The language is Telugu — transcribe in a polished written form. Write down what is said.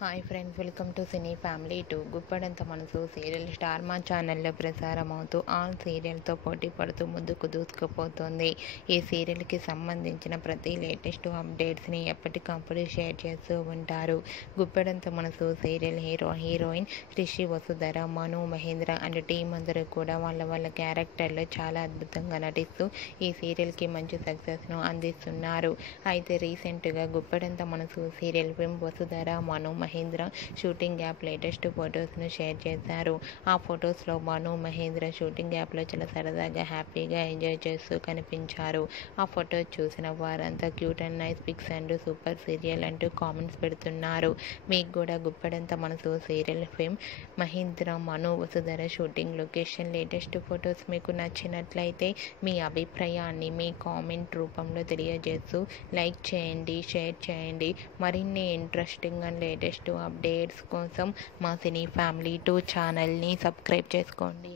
Hi friends, welcome to cine family 2. Guppedantha Manasu serial star మా ఛానల్లో ప్రసారం అవుతూ ఆల్ సీరియల్తో పోటీ పడుతూ ముందుకు దూసుకుపోతుంది. ఈ సీరియల్కి సంబంధించిన ప్రతి లేటెస్ట్ అప్డేట్స్ని ఎప్పటికప్పుడు షేర్ చేస్తూ ఉంటారు. Guppedantha Manasu serial heroine Rishi Vasudhara, Manu Mahendra and team అందరూ కూడా వాళ్ళ క్యారెక్టర్లో చాలా అద్భుతంగా నటిస్తూ ఈ సీరియల్కి మంచి సక్సెస్ను అందిస్తున్నారు. అయితే రీసెంట్గా గుప్పడంత మనసు సీరియల్ వసుధర, మను మహేంద్ర షూటింగ్ యాప్ లేటెస్ట్ ఫొటోస్ను షేర్ చేశారు. ఆ ఫొటోస్లో మను మహేంద్ర షూటింగ్ యాప్లో చాలా సరదాగా హ్యాపీగా ఎంజాయ్ చేస్తూ కనిపించారు. ఆ ఫొటో చూసిన వారంతా cute and nice pics and super serial అంటూ కామెంట్స్ పెడుతున్నారు. మీకు కూడా Guppedantha Manasu serial fame Mahendra, Manu, Vasudhara shooting location latest photos మీకు నచ్చినట్లయితే మీ అభిప్రాయాన్ని మీ కామెంట్ రూపంలో తెలియజేస్తూ లైక్ చేయండి, షేర్ చేయండి. మరిన్ని ఇంట్రెస్టింగ్ అండ్ లేటెస్ట్ అప్డేట్స్ కోసం మా సినీ ఫ్యామిలీ 2 ఛానల్ని సబ్స్క్రైబ్ చేసుకోండి.